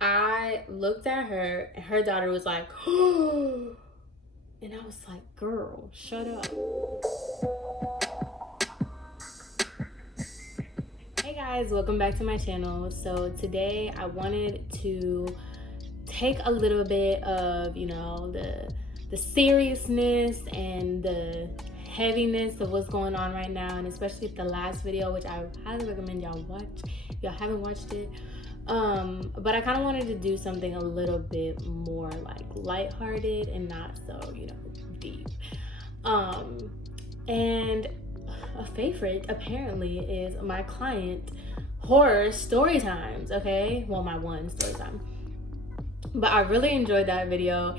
I looked at her and her daughter was like, and I was like, girl, shut up. Hey guys, welcome back to my channel. So today I wanted to take a little bit of, the seriousness and the heaviness of what's going on right now, and especially the last video, which I highly recommend y'all watch if y'all haven't watched it. But I kind of wanted to do something a little bit more like lighthearted and not so, deep. And a favorite apparently is my client horror story times. Okay, well, my one story time, but I really enjoyed that video.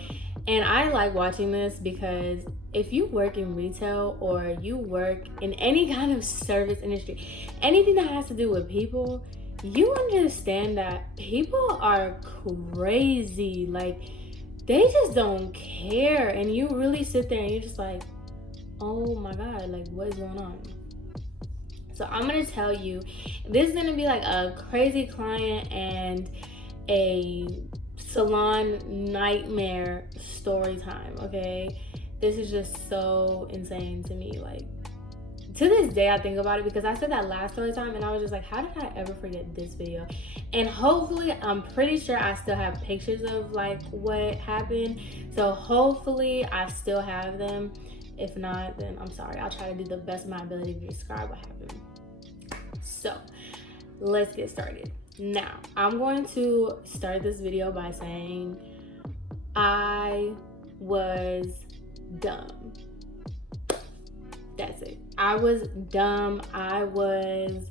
And I like watching this because if you work in retail or you work in any kind of service industry, anything that has to do with people, you understand that people are crazy. Like, they just don't care. And you really sit there and you're just like, oh my God, like, what is going on? So I'm gonna tell you, this is gonna be like a crazy client and a salon nightmare story time, okay? This is just so insane to me. Like, to this day I think about it because I said that last story time and I was just like, how did I ever forget this video? And hopefully, I'm pretty sure I still have pictures of like what happened, so hopefully I still have them. If not, then I'm sorry. I'll try to do the best of my ability to describe what happened. So let's get started. Now, I'm going to start this video by saying I was dumb. That's it. I was dumb. I was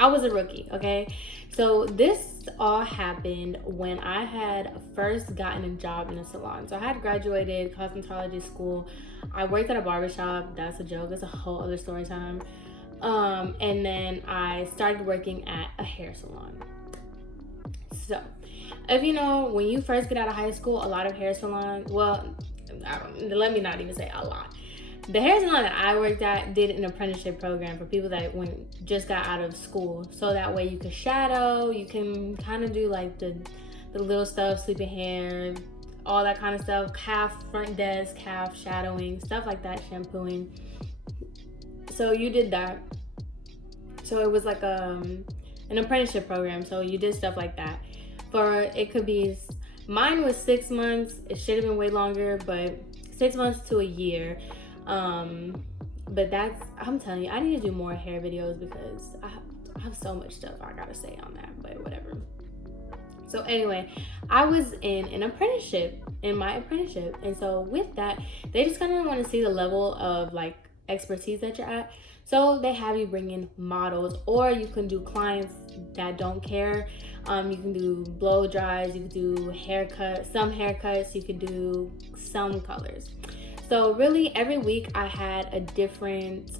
a rookie, okay? So this all happened when I had first gotten a job in a salon. So I had graduated cosmetology school. I worked at a barbershop. That's a joke. It's a whole other story time. And then I started working at a hair salon. So, if you know, when you first get out of high school, a lot of hair salons, well, let me not even say a lot. The hair salon that I worked at did an apprenticeship program for people that just got out of school. So that way you can shadow, you can kind of do like the little stuff, sleeping hair, all that kind of stuff, calf, front desk, calf shadowing, stuff like that, shampooing. So you did that. So it was like an apprenticeship program. So you did stuff like that. It could be, mine was 6 months. It should have been way longer, but 6 months to a year. But I'm telling you, I need to do more hair videos because I have so much stuff I gotta say on that, but whatever. So anyway, I was in my apprenticeship. And so with that, they just kind of want to see the level of like expertise that you're at. So they have you bring in models, or you can do clients that don't care. You can do blow dries, you can do some haircuts, you can do some colors. So really every week I had a different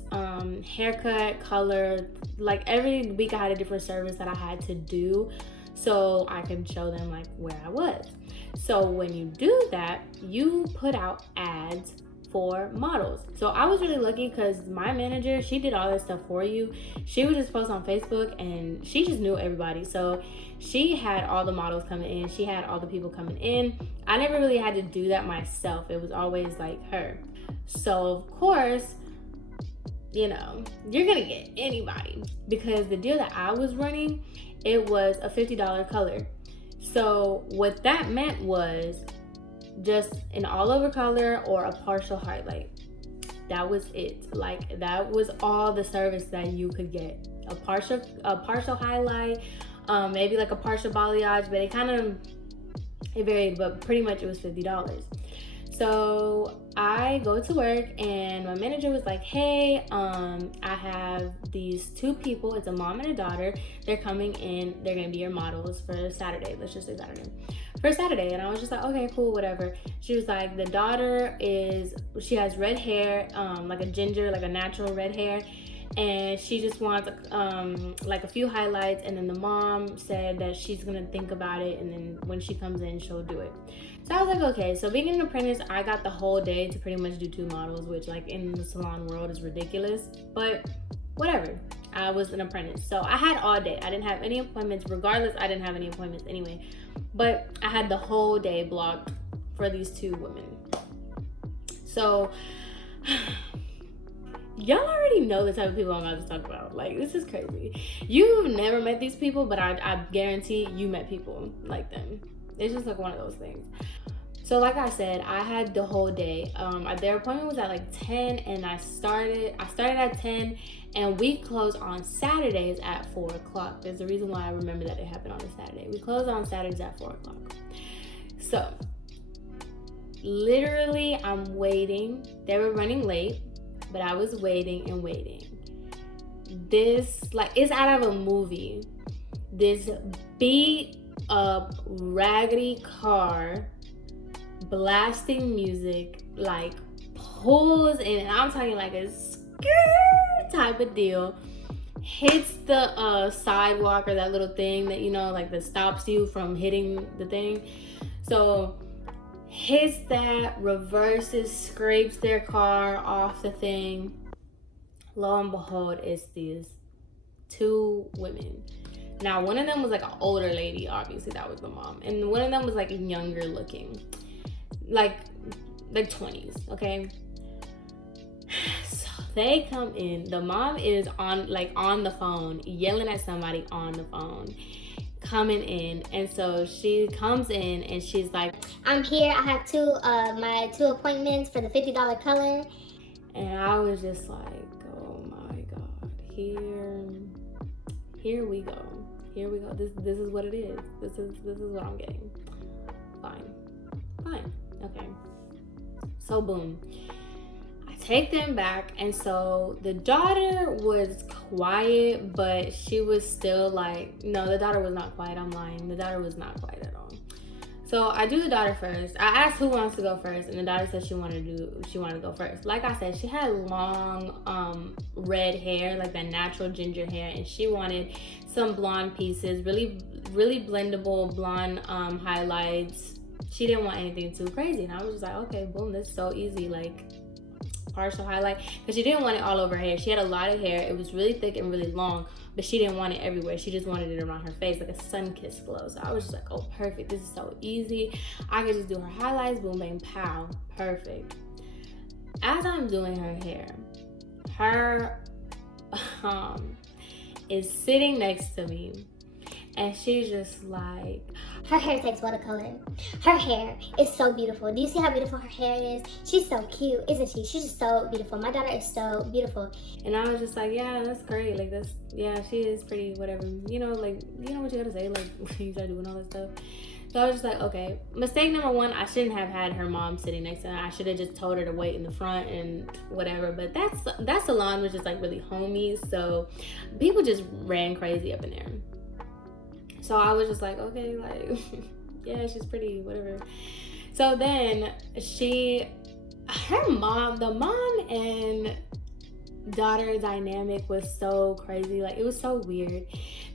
haircut, color. Like every week I had a different service that I had to do so I can show them like where I was. So when you do that, you put out ads for models. So I was really lucky because my manager, she did all this stuff for you. She would just post on Facebook and she just knew everybody. So she had all the models coming in. She had all the people coming in. I never really had to do that myself. It was always like her. So of course, you're gonna get anybody because the deal that I was running, it was a $50 color. So what that meant was just an all over color or a partial highlight. That was it. Like, that was all the service that you could get. A partial highlight, maybe like a partial balayage, but it varied, but pretty much it was $50. So I go to work and my manager was like, hey, I have these two people. It's a mom and a daughter. They're coming in. They're going to be your models for Saturday. Let's just say Saturday. For Saturday. And I was just like, okay, cool, whatever. She was like, the daughter she has red hair, like a ginger, like a natural red hair. And she just wants like a few highlights. And then the mom said that she's going to think about it. And then when she comes in, she'll do it. So I was like, okay. So being an apprentice, I got the whole day to pretty much do 2 models, which like in the salon world is ridiculous. But whatever. I was an apprentice. So I had all day. I didn't have any appointments. Regardless, I didn't have any appointments anyway. But I had the whole day blocked for these two women. So y'all already know the type of people I'm about to talk about. Like, this is crazy. You've never met these people, but I guarantee you met people like them. It's just like one of those things. So like I said, I had the whole day. Their appointment was at like 10, and I started at 10, and we close on Saturdays at 4 o'clock. There's a reason why I remember that it happened on a Saturday. We close on Saturdays at 4 o'clock. So literally, I'm waiting. They were running late, but I was waiting and waiting. This, like, it's out of a movie. This beat up, raggedy car, blasting music, like, pulls in, and I'm talking like a skirt type of deal, hits the sidewalk, or that little thing that, you know, like, that stops you from hitting the thing. So hits that, reverses, scrapes their car off the thing. Lo and behold, it's these two women. Now, one of them was like an older lady, obviously that was the mom, and one of them was like younger looking, like 20s, okay? So they come in, the mom is on the phone, yelling at somebody on the phone, coming in. And so she comes in and she's like, I'm here, I have my two appointments for the $50 color. And I was just like, oh my God, here we go. This is what it is. This is what I'm getting. Fine, okay. So boom, I take them back, and so the daughter was quiet, but she was still like, no, the daughter was not quiet. I'm lying. The daughter was not quiet at all. So I do the daughter first. I asked who wants to go first, and the daughter said she wanted to go first. Like I said, she had long red hair, like that natural ginger hair, and she wanted some blonde pieces, really blendable blonde highlights. She didn't want anything too crazy, and I was just like, okay, boom, this is so easy, like partial highlight, because she didn't want it all over her hair. She had a lot of hair. It was really thick and really long, but she didn't want it everywhere. She just wanted it around her face, like a sun-kissed glow. So I was just like, oh, perfect. This is so easy. I could just do her highlights, boom, bang, pow. Perfect. As I'm doing her hair, her is sitting next to me, and she's just like, her hair takes watercolor. Her hair is so beautiful. Do you see how beautiful her hair is? She's so cute, isn't she? She's just so beautiful. My daughter is so beautiful. And I was just like, yeah, that's great. Like, she is pretty, whatever. You know, like, you know what you gotta say, like, when you start doing all that stuff. So I was just like, okay. Mistake number one, I shouldn't have had her mom sitting next to her. I should have just told her to wait in the front and whatever. But that salon was just like really homey, so people just ran crazy up in there. So I was just like, okay, like, yeah, she's pretty, whatever. So then the mom and daughter dynamic was so crazy. Like, it was so weird.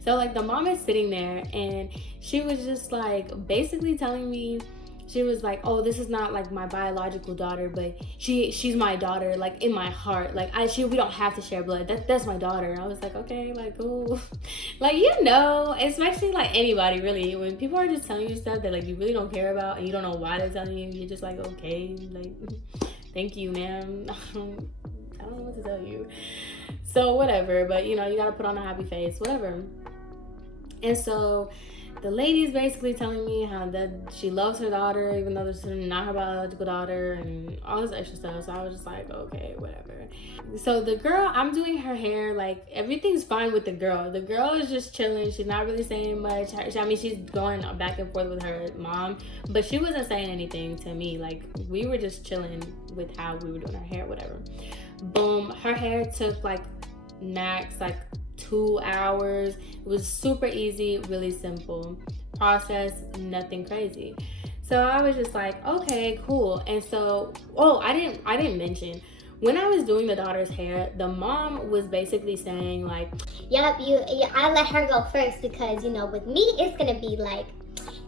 So like, the mom is sitting there, and she was just like basically telling me, she was like, oh, this is not like my biological daughter, but she's my daughter, like, in my heart. Like, we don't have to share blood. That's my daughter. I was like, okay, like, cool. Like, you know, especially like anybody really, when people are just telling you stuff that like you really don't care about, and you don't know why they're telling you, you're just like, okay, like, thank you, ma'am. I don't know what to tell you. So whatever, but you know, you gotta put on a happy face, whatever. And so the lady's basically telling me how that she loves her daughter, even though this is not her biological daughter, and all this extra stuff. So I was just like, okay, whatever. So the girl, I'm doing her hair, like, everything's fine with the girl. The girl is just chilling. She's not really saying much. I mean, she's going back and forth with her mom, but she wasn't saying anything to me. Like, we were just chilling with how we were doing her hair, whatever. Boom, her hair took like max like 2 hours. It was super easy, really simple process, nothing crazy. So I was just like, okay, cool. And so, I didn't mention, when I was doing the daughter's hair, the mom was basically saying like, yep, I let her go first because, you know, with me, it's gonna be like,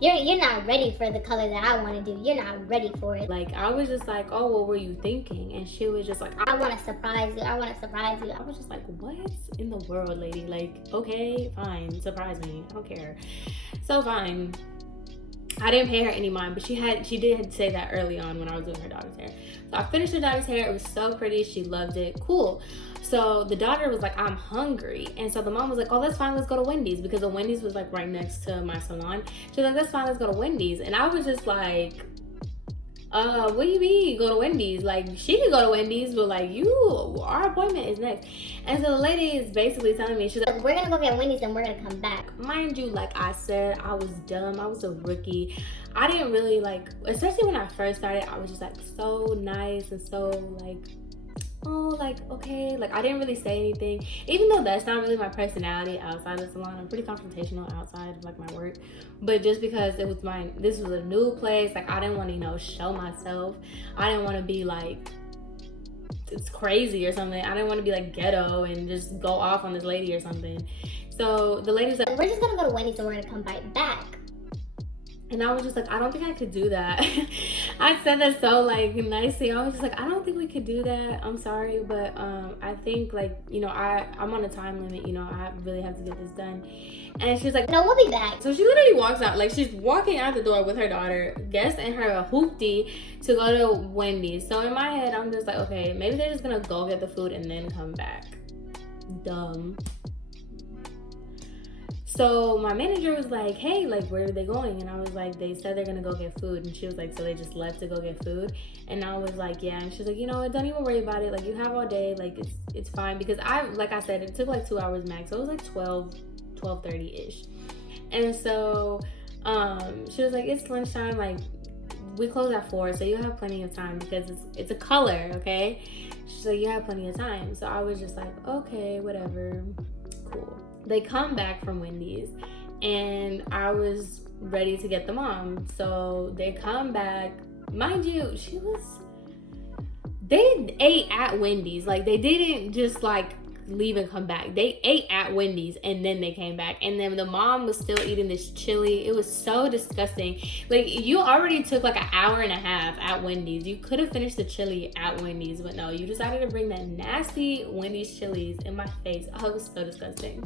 You're not ready for the color that I want to do. You're not ready for it. Like, I was just like, oh, what were you thinking? And she was just like, I want to surprise you. I want to surprise you. I was just like, what in the world, lady? Like, okay, fine, surprise me. I don't care. So fine. I didn't pay her any mind, but she did say that early on when I was doing her daughter's hair. So I finished her daughter's hair. It was so pretty. She loved it. Cool. So the daughter was like, I'm hungry. And so the mom was like, oh, that's fine. Let's go to Wendy's, because the Wendy's was like right next to my salon. She was like, that's fine. Let's go to Wendy's. And I was just like, what do you mean go to Wendy's? Like, she could go to Wendy's, but like, our appointment is next. And so the lady is basically telling me, she's like, we're gonna go get Wendy's and we're gonna come back. Mind you, like I said, I was dumb. I was a rookie. I didn't really like, especially when I first started, I was just like so nice and so like, oh, like, okay. Like, I didn't really say anything, even though that's not really my personality outside of the salon. I'm pretty confrontational outside of like my work, but just because this was a new place, like I didn't want to, show myself. I didn't want to be like, it's crazy or something. I didn't want to be like ghetto and just go off on this lady or something. So the lady's like, we're just gonna go to Wendy's and we're gonna come right back. And I was just like, I don't think I could do that. I said that so like nicely. I was just like, I don't think we could do that. I'm sorry, but I think like, I'm on a time limit. I really have to get this done. And she's like, no, we'll be back. So she literally walks out, like she's walking out the door with her daughter, guest and her hoopty, to go to Wendy's. So in my head, I'm just like, okay, maybe they're just gonna go get the food and then come back. Dumb. So my manager was like, hey, like, where are they going? And I was like, they said they're gonna go get food. And she was like, so they just left to go get food? And I was like, yeah. And she's like, don't even worry about it. Like, you have all day. Like, it's fine. Because like I said, it took like 2 hours max. So it was like 12:30-ish. And so she was like, it's lunchtime. Like, we close at 4, so you have plenty of time because it's a color, okay? She's like, you have plenty of time. So I was just like, okay, whatever, cool. They come back from Wendy's and I was ready to get the mom. So they come back. Mind you, they ate at Wendy's. Like, they didn't just like leave and come back. They ate at Wendy's and then they came back. And then the mom was still eating this chili. It was so disgusting. Like, you already took like an hour and a half at Wendy's. You could have finished the chili at Wendy's, but no, you decided to bring that nasty Wendy's chilies in my face. Oh, it was so disgusting.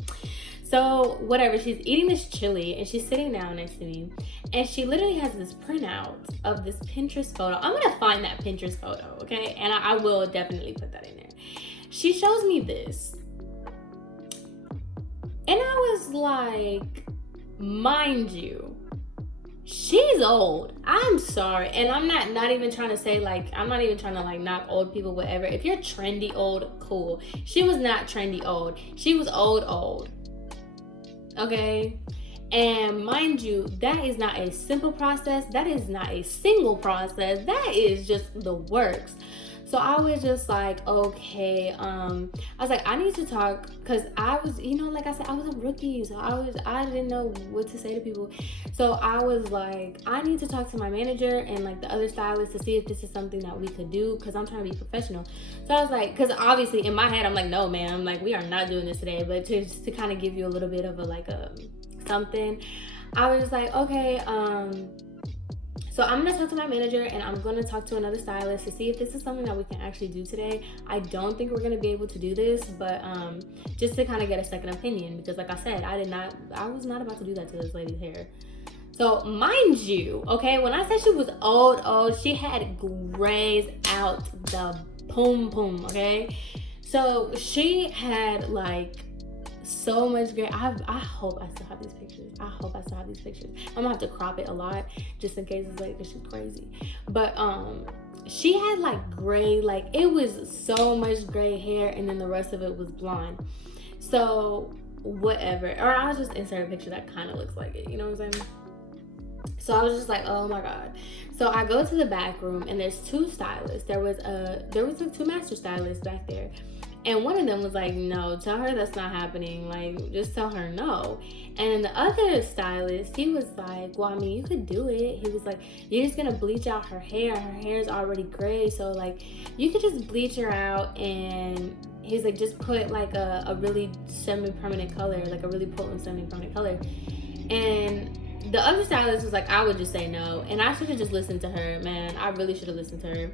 So whatever, she's eating this chili and she's sitting down next to me and she literally has this printout of this Pinterest photo. I'm gonna find that Pinterest photo, okay? And I will definitely put that in there. She shows me this and I was like, mind you, she's old. I'm sorry. And I'm not even trying to say like, I'm not even trying to like knock old people, whatever. If you're trendy old, cool. She was not trendy old. She was old. Okay? And mind you, that is not a simple process. That is not a single process. That is just the works. So I was just like, okay, I was like, I need to talk, because I was, like I said, I was a rookie, so I didn't know what to say to people. So I was like, I need to talk to my manager and like the other stylist to see if this is something that we could do, because I'm trying to be professional. So I was like, because obviously in my head, I'm like, no, ma'am, like we are not doing this today. But to kind of give you a little bit of a something, I was just like, okay, so I'm gonna talk to my manager and I'm gonna talk to another stylist to see if this is something that we can actually do today. I don't think we're gonna be able to do this, but just to kind of get a second opinion, because like I said, I was not about to do that to this lady's hair. So mind you, okay, when I said she was old, she had grays out the poom, okay? So she had like so much gray. I hope I still have these pictures. I'm gonna have to crop it a lot just in case it's like, because she's crazy. But she had like gray, like it was so much gray hair, and then the rest of it was blonde. So whatever, or I'll just insert a picture that kind of looks like it, you know what I'm saying? So I was just like, oh my god. So I go to the back room and there's 2 stylists. There was like 2 master stylists back there. And one of them was like, no, tell her that's not happening. Like, just tell her no. And the other stylist, he was like, well, I mean, you could do it. He was like, you're just gonna bleach out her hair. Her hair is already gray. So like, you could just bleach her out. And he's like, just put like a really semi-permanent color, like a really potent semi-permanent color. And the other stylist was like, I would just say no. And I should have just listened to her, man. I really should have listened to her.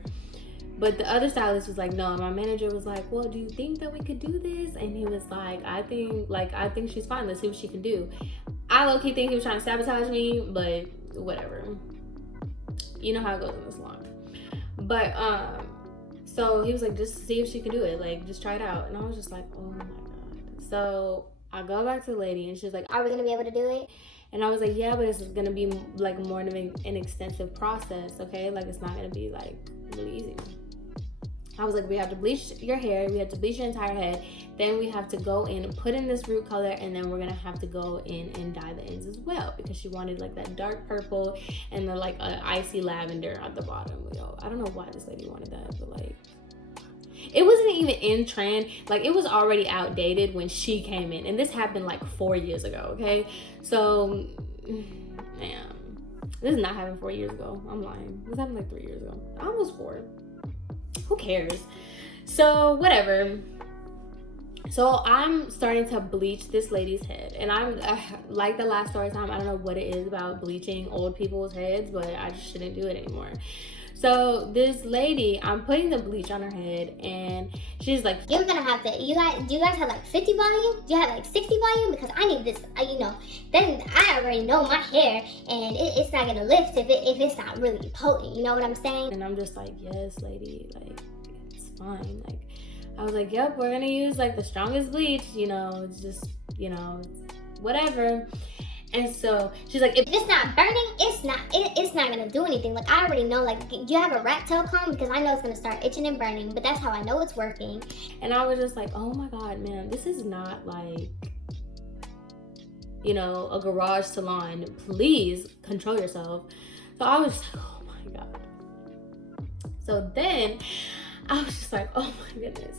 But the other stylist was like, no. And my manager was like, well, do you think that we could do this? And he was like, I think she's fine. Let's see what she can do. I low-key think he was trying to sabotage me, but whatever. You know how it goes in the salon. But so he was like, just see if she can do it. Like, just try it out. And I was just like, oh my God. So I go back to the lady and she's like, are we gonna be able to do it? And I was like, yeah, but it's gonna be like more of an extensive process, okay? Like, it's not gonna be like really easy. I was like, we have to bleach your hair, we have to bleach your entire head, then we have to go in and put in this root color, and then we're gonna have to go in and dye the ends as well, because she wanted like that dark purple and the like icy lavender at the bottom. Yo, I don't know why this lady wanted that, but like, it wasn't even in trend. Like, it was already outdated when she came in, and this happened like 4 years ago, okay? So, man, this is not happened 4 years ago. I'm lying. This happened like 3 years ago. Almost 4. Who cares? So whatever. So I'm starting to bleach this lady's head, and I'm like the last story time. I don't know what it is about bleaching old people's heads, but I just shouldn't do it anymore. So this lady, I'm putting the bleach on her head, and she's like, you're gonna have to, do you guys have like 50 volume? Do you have like 60 volume? Because I need this, then I already know my hair, and it's not gonna lift if it's not really potent, you know what I'm saying? And I'm just like, yes, lady, like, it's fine. Like, I was like, yep, we're gonna use like the strongest bleach, it's just, whatever. And so she's like, if it's not burning, it's not gonna do anything. Like, I already know, like, do you have a rat tail comb? Because I know it's gonna start itching and burning, but that's how I know it's working. And I was just like, oh my God, man, this is not like, a garage salon. Please control yourself. So I was just like, oh my God. So then I was just like, oh my goodness.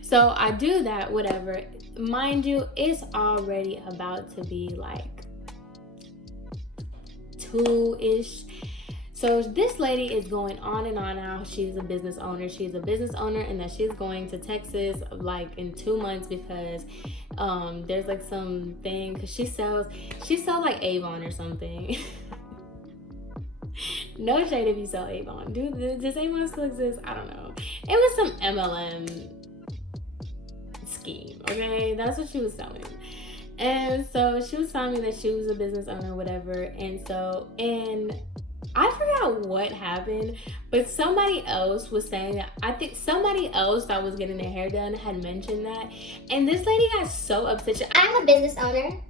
So I do that, whatever. Mind you, it's already about to be like 2-ish. So this lady is going on and on how she's a business owner. She's a business owner, and that she's going to Texas like in 2 months because there's like some thing, because she sells like Avon or something. No shade if you sell Avon. Dude, does Avon still exist? I don't know. It was some MLM scheme, okay? That's what she was selling. And so she was telling me that she was a business owner, whatever. And I forgot what happened, but somebody else was saying that, I think somebody else that was getting their hair done had mentioned that. And this lady got so upset. I'm a business owner.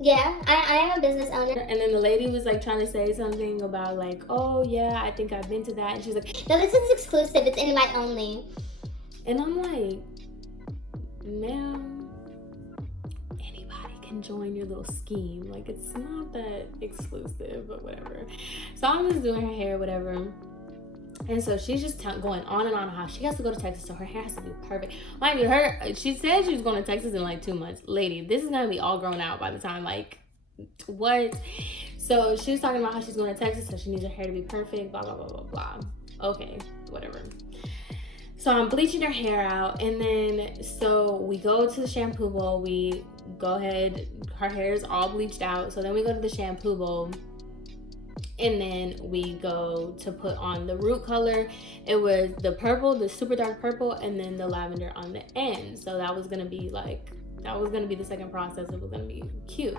Yeah, I am a business owner. And then the lady was like trying to say something about like, oh yeah, I think I've been to that. And she's like, no, this is exclusive. It's invite only. And I'm like, ma'am, anybody can join your little scheme. Like, it's not that exclusive, but whatever. So I'm just doing her hair, whatever. And so she's just going on and on how she has to go to Texas, so her hair has to be perfect. Mind you, she said she was going to Texas in like 2 months. Lady, this is gonna be all grown out by the time, like, what? So she was talking about how she's going to Texas, so she needs her hair to be perfect, blah, blah, blah, blah, blah. Okay, whatever. So I'm bleaching her hair out, and then so we go to the shampoo bowl. We go ahead, her hair is all bleached out, so then we go to the shampoo bowl. And then we go to put on the root color. It was the purple, the super dark purple, and then the lavender on the end. So that was gonna be the second process. It was gonna be cute.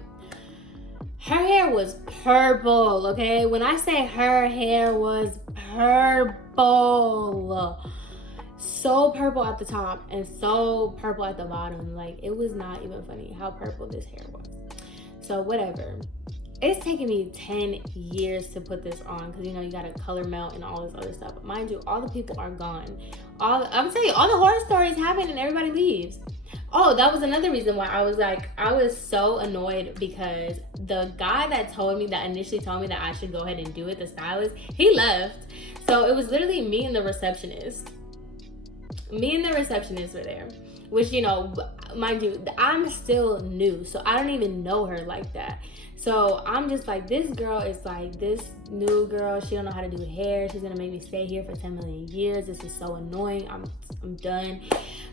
Her hair was purple, okay? When I say her hair was purple, so purple at the top and so purple at the bottom. Like, it was not even funny how purple this hair was. So whatever. It's taken me 10 years to put this on because, you gotta color melt and all this other stuff. But mind you, all the people are gone. I'm telling you, all the horror stories happen and everybody leaves. Oh, that was another reason why I was so annoyed, because the guy that initially told me that I should go ahead and do it, the stylist, he left. So it was literally me and the receptionist. Me and the receptionist were there. Which, mind you, I'm still new, so I don't even know her like that. So I'm just like, this girl is like this new girl. She don't know how to do hair. She's gonna make me stay here for 10 million years. This is so annoying. I'm done.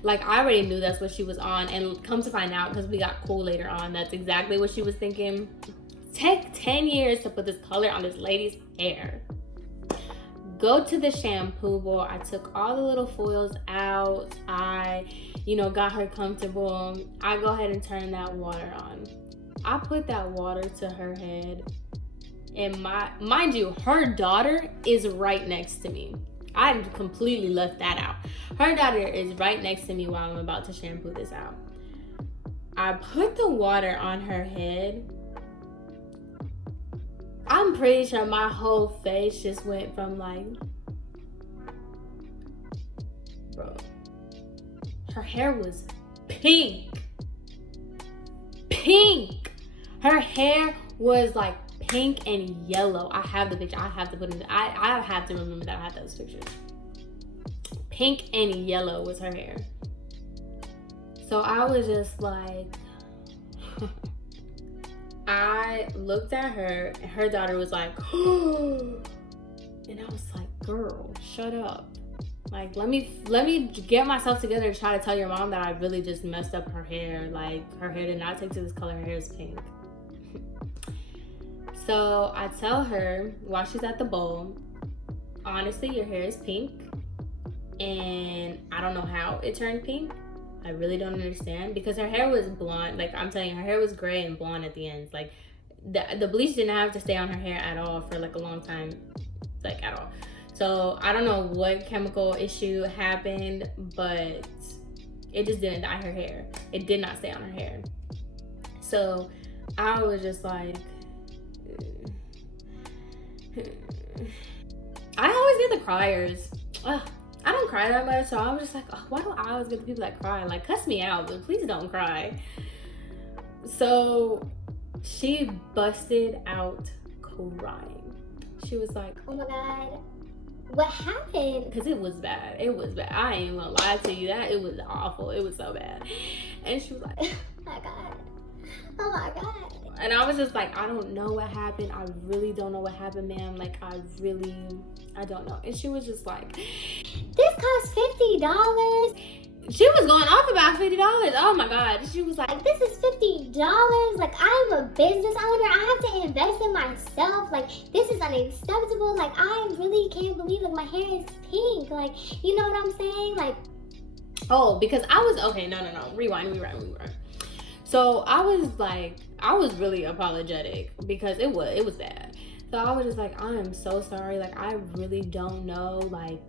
Like, I already knew that's what she was on, and come to find out, because we got cool later on, that's exactly what she was thinking. take 10 years to put this color on this lady's hair. Go to the shampoo bowl. I took all the little foils out. I, got her comfortable. I go ahead and turn that water on. I put that water to her head. And mind you, her daughter is right next to me. I completely left that out. Her daughter is right next to me while I'm about to shampoo this out. I put the water on her head. I'm pretty sure my whole face just went from like, bro, her hair was pink. Her hair was like pink and yellow. I have the picture. I have to put it. I have to remember that I have those pictures. Pink and yellow was her hair. So I was just like, I looked at her, and her daughter was like, and I was like, girl, shut up. Like, let me get myself together and try to tell your mom that I really just messed up her hair. Like, her hair did not take to this color. Her hair is pink. So I tell her while she's at the bowl, honestly, your hair is pink, and I don't know how it turned pink. I really don't understand, because her hair was blonde. Like, I'm telling you, her hair was gray and blonde at the ends. Like, the bleach didn't have to stay on her hair at all for like a long time, like at all. So I don't know what chemical issue happened, but it just didn't dye her hair. It did not stay on her hair. So I was just like, I always get the criers. I don't cry that much, so I was just like, why do I always get the people that cry? Like, cuss me out, but please don't cry. So she busted out crying. She was like, oh my God, what happened? Because it was bad. It was bad. I ain't gonna lie to you, that it was awful. It was so bad. And she was like, oh my God. Oh my God. And I was just like, I don't know what happened. I really don't know what happened, ma'am. Like, I don't know. And she was just like, this cost $50. She was going off about $50. Oh my God. She was like, this is $50. Like, I'm a business owner. I have to invest in myself. Like, this is unacceptable. Like, I really can't believe, like, my hair is pink. Like, you know what I'm saying? Like, oh, because I was, okay, no. Rewind. So I was really apologetic because it was bad. So I was just like, I am so sorry. Like, I really don't know, like,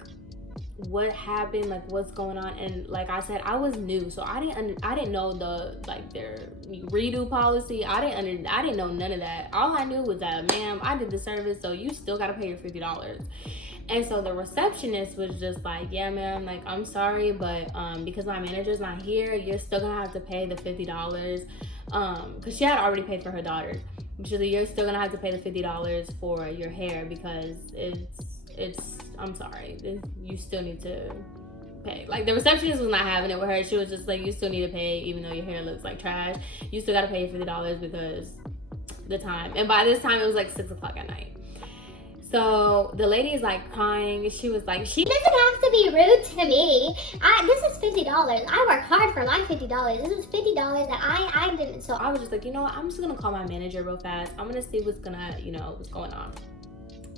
what happened, like, what's going on. And like I said, I was new, so I didn't know their redo policy. I didn't know none of that. All I knew was that, ma'am, I did the service, so you still gotta pay your $50. And so the receptionist was just like, yeah, ma'am, like, I'm sorry, but because my manager's not here, you're still gonna have to pay the $50. Because she had already paid for her daughter. She's like, you're still gonna have to pay the $50 for your hair, because it's I'm sorry, you still need to pay. Like, the receptionist was not having it with her. She was just like, you still need to pay, even though your hair looks like trash. You still gotta pay your $50 because the time. And by this time, it was like 6 o'clock at night. So the lady is like crying. She was like, she doesn't have to be rude to me. This is $50. I work hard for my $50. This is $50 that I didn't. So I was just like, you know what? I'm just gonna call my manager real fast. I'm gonna see what's going on.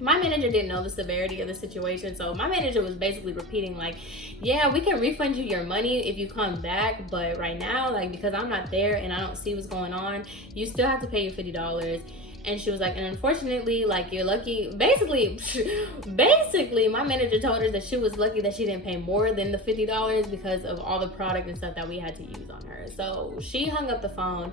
My manager didn't know the severity of the situation, so my manager was basically repeating like, yeah, we can refund you your money if you come back, but right now, like, because I'm not there and I don't see what's going on, you still have to pay your $50. And she was like, and unfortunately, like, you're lucky. Basically, my manager told her that she was lucky that she didn't pay more than the $50 because of all the product and stuff that we had to use on her. So she hung up the phone,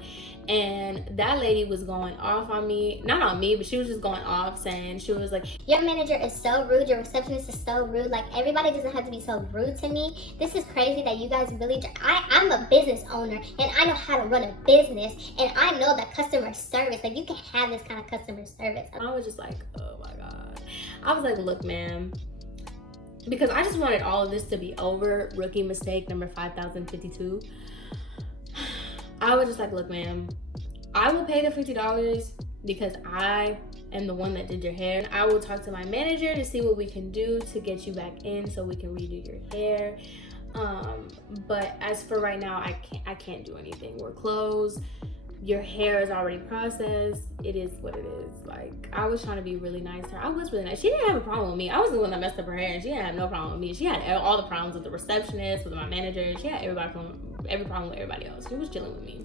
and that lady was going off on me. Not on me, but she was just going off, saying, she was like, your manager is so rude. Your receptionist is so rude. Like, everybody doesn't have to be so rude to me. This is crazy that you guys really, I'm a business owner, and I know how to run a business, and I know that customer service, like, you can have this kind of customer service. And I was just like, oh my God. I was like, look, ma'am, because I just wanted all of this to be over. Rookie mistake number 5052. I was just like, look, ma'am, I will pay the $50 because I am the one that did your hair. I will talk to my manager to see what we can do to get you back in so we can redo your hair. But as for right now, I can't do anything. We're closed. your hair is already processed. It is what it is. Like, I was trying to be really nice to her. I was really nice. She didn't have a problem with me. I was the one that messed up her hair, and she didn't have no problem with me. She had all the problems with the receptionist, with my manager. She had every problem with everybody else. She was chilling with me.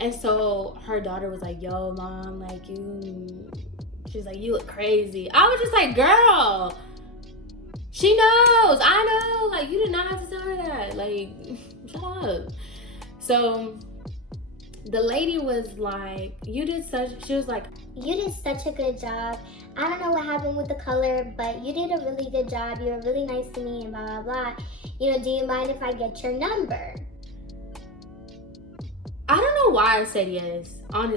And so her daughter was like, yo, mom, like, she's like, you look crazy. I was just like, girl, she knows. I know. Like, you did not have to tell her that. Like, shut up. So the lady was like, she was like, you did such a good job. I don't know what happened with the color, but you did a really good job. You were really nice to me and blah, blah, blah. You know, do you mind if I get your number? I don't know why I said yes. I'm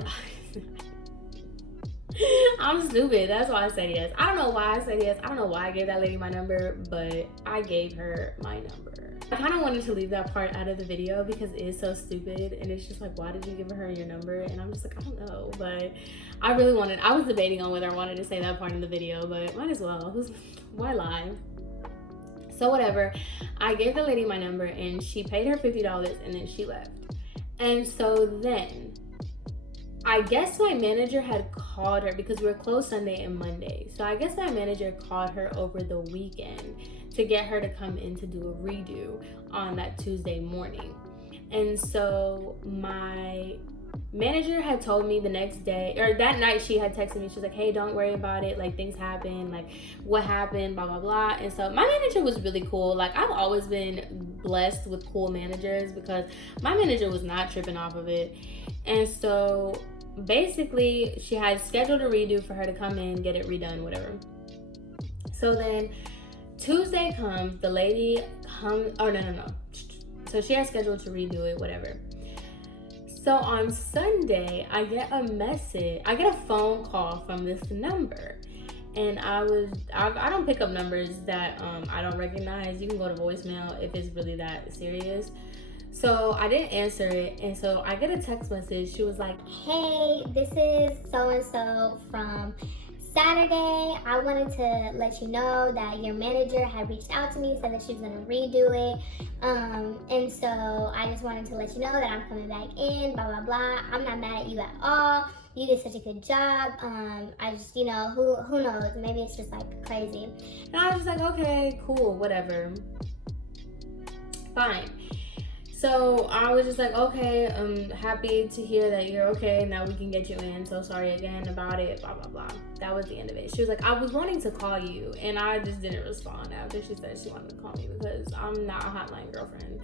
stupid. That's why I said yes. I don't know why I said yes. I don't know why I gave that lady my number, but I gave her my number. I kind of wanted to leave that part out of the video because it is so stupid, and it's just like, why did you give her your number? And I'm just like, I don't know, but I was debating on whether I wanted to say that part in the video, but might as well. Why lie? So whatever, I gave the lady my number, and she paid her $50, and then she left. And so then I guess my manager had called her because we were closed Sunday and Monday. So I guess my manager called her over the weekend to get her to come in to do a redo on that Tuesday morning. And so my manager had told me the next day, or that night, she had texted me. She was like, hey, don't worry about it. Like, things happen. Like, what happened? Blah, blah, blah. And so my manager was really cool. Like, I've always been blessed with cool managers because my manager was not tripping off of it. And so basically, she had scheduled a redo for her to come in, get it redone, whatever. So then Tuesday comes, the lady comes, oh, no. So she had scheduled to redo it, whatever. So on Sunday, I get a phone call from this number. And I don't pick up numbers that I don't recognize. You can go to voicemail if it's really that serious. So I didn't answer it, and so I get a text message. She was like, hey, this is so-and-so from Saturday. I wanted to let you know that your manager had reached out to me, said that she was gonna redo it. And so I just wanted to let you know that I'm coming back in, blah, blah, blah. I'm not mad at you at all. You did such a good job. I just, who knows? Maybe it's just like crazy. And I was just like, okay, cool, whatever. Fine. So I was just like, okay, I'm happy to hear that you're okay. Now we can get you in. So sorry again about it, blah, blah, blah. That was the end of it. She was like, I was wanting to call you. And I just didn't respond after she said she wanted to call me because I'm not a hotline girlfriend.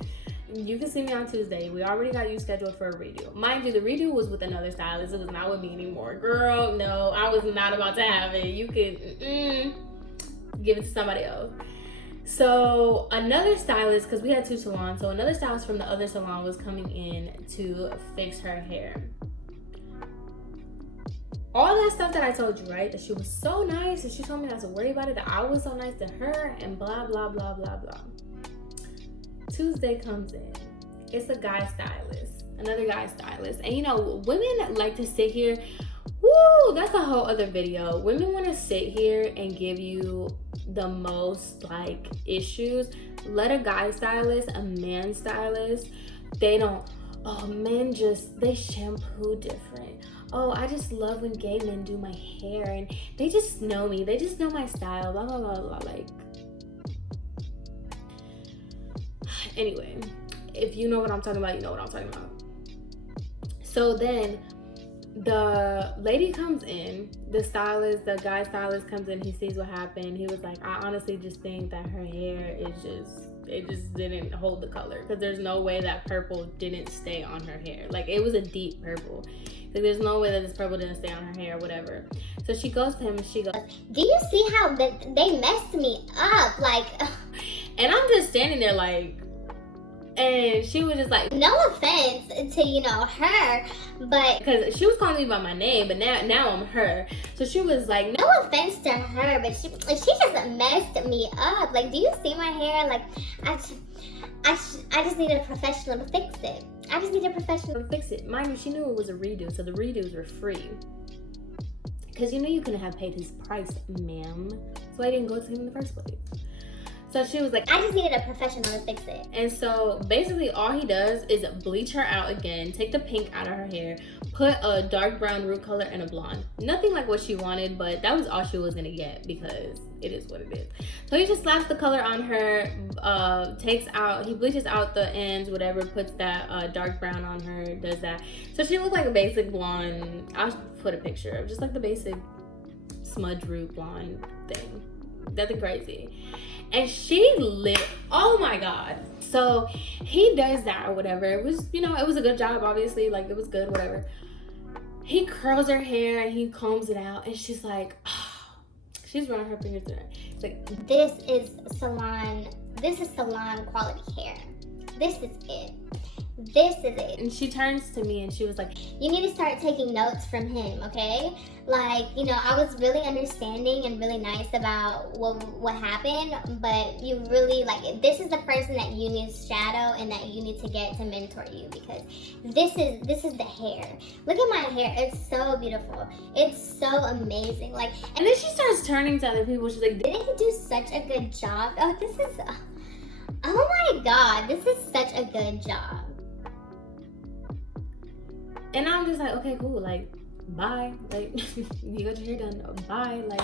You can see me on Tuesday. We already got you scheduled for a redo. Mind you, the redo was with another stylist. It was not with me anymore. Girl, no, I was not about to have it. You could give it to somebody else. So another stylist, because we had two salons, so another stylist from the other salon was coming in to fix her hair. All that stuff that I told you, right? That she was so nice, and she told me not to worry about it, that I was so nice to her, and blah, blah, blah, blah, blah. Tuesday comes in. It's a guy stylist, another guy stylist. And women like to sit here. Woo, that's a whole other video. Women want to sit here and give you the most issues. Let a guy stylist, a man stylist, they don't, men they shampoo different. Oh, I just love when gay men do my hair and they just know me. They just know my style, blah, blah, blah, blah. Anyway, if you know what I'm talking about, you know what I'm talking about. So then the lady comes in, the guy stylist comes in, he sees what happened. He was like, I honestly just think that her hair it just didn't hold the color because there's no way that purple didn't stay on her hair. Like, it was a deep purple. Like, there's no way that this purple didn't stay on her hair or whatever. So she goes to him and she goes, do you see how they messed me up? And I'm just standing there and she was just like, no offense to her, but because she was calling me by my name, but now I'm her. So she was like, no offense to her, but she just messed me up. Do you see my hair? I just needed a professional to fix it. I just needed a professional to fix it. Mind you, she knew it was a redo, so the redos were free. Because you couldn't have paid his price, ma'am. So I didn't go to him in the first place. So she was like, I just needed a professional to fix it. And so basically all he does is bleach her out again, take the pink out of her hair, put a dark brown root color and a blonde. Nothing like what she wanted, but that was all she was gonna get because it is what it is. So he just slaps the color on her, he bleaches out the ends, whatever, puts that dark brown on her, does that. So she looked like a basic blonde. I'll put a picture of just like the basic smudge root blonde thing. Nothing crazy. And she lit, oh my God. So he does that or whatever. It was, you know, it was a good job, obviously. Like, it was good, whatever. He curls her hair and he combs it out. And she's like, oh, she's running her fingers through it. It's like, this is salon quality hair. This is it. This is it. And she turns to me and she was like, you need to start taking notes from him, okay? Like, you know, I was really understanding and really nice about what happened, but you really, like, this is the person that you need to shadow and that you need to get to mentor you, because this is the hair. Look at my hair. It's so beautiful. It's so amazing. Like, and then she starts turning to other people. She's like, didn't he do such a good job? Oh, this is, oh my God, this is such a good job. And I'm just like, okay, cool, like, bye. Like, you got your hair done, bye. Like,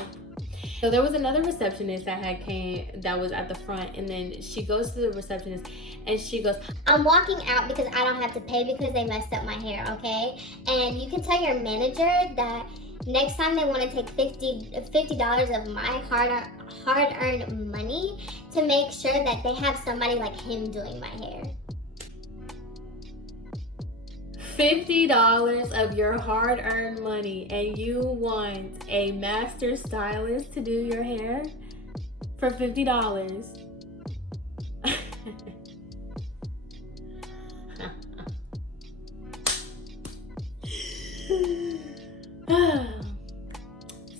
so there was another receptionist that was at the front, and then she goes to the receptionist and she goes, I'm walking out because I don't have to pay because they messed up my hair, okay? And you can tell your manager that next time they want to take $50 of my hard-earned money, to make sure that they have somebody like him doing my hair. $50 of your hard-earned money, and you want a master stylist to do your hair for $50.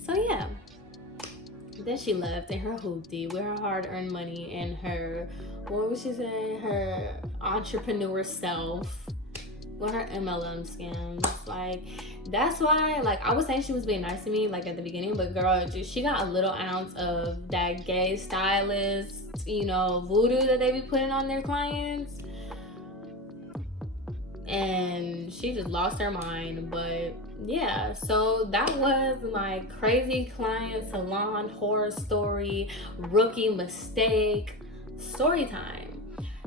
So yeah, then she left in her hoopty with her hard-earned money and her, what was she saying, her entrepreneur self, with her MLM scams. Like, that's why, like, I was saying she was being nice to me, like, at the beginning, but girl, she got a little ounce of that gay stylist, you know, voodoo that they be putting on their clients, and she just lost her mind. But yeah, so that was my crazy client salon horror story, rookie mistake, story time.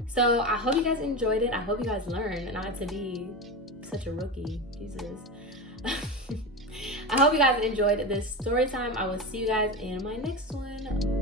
So I hope you guys enjoyed it. I hope you guys learned not to be such a rookie. Jesus. I hope you guys enjoyed this story time. I will see you guys in my next one.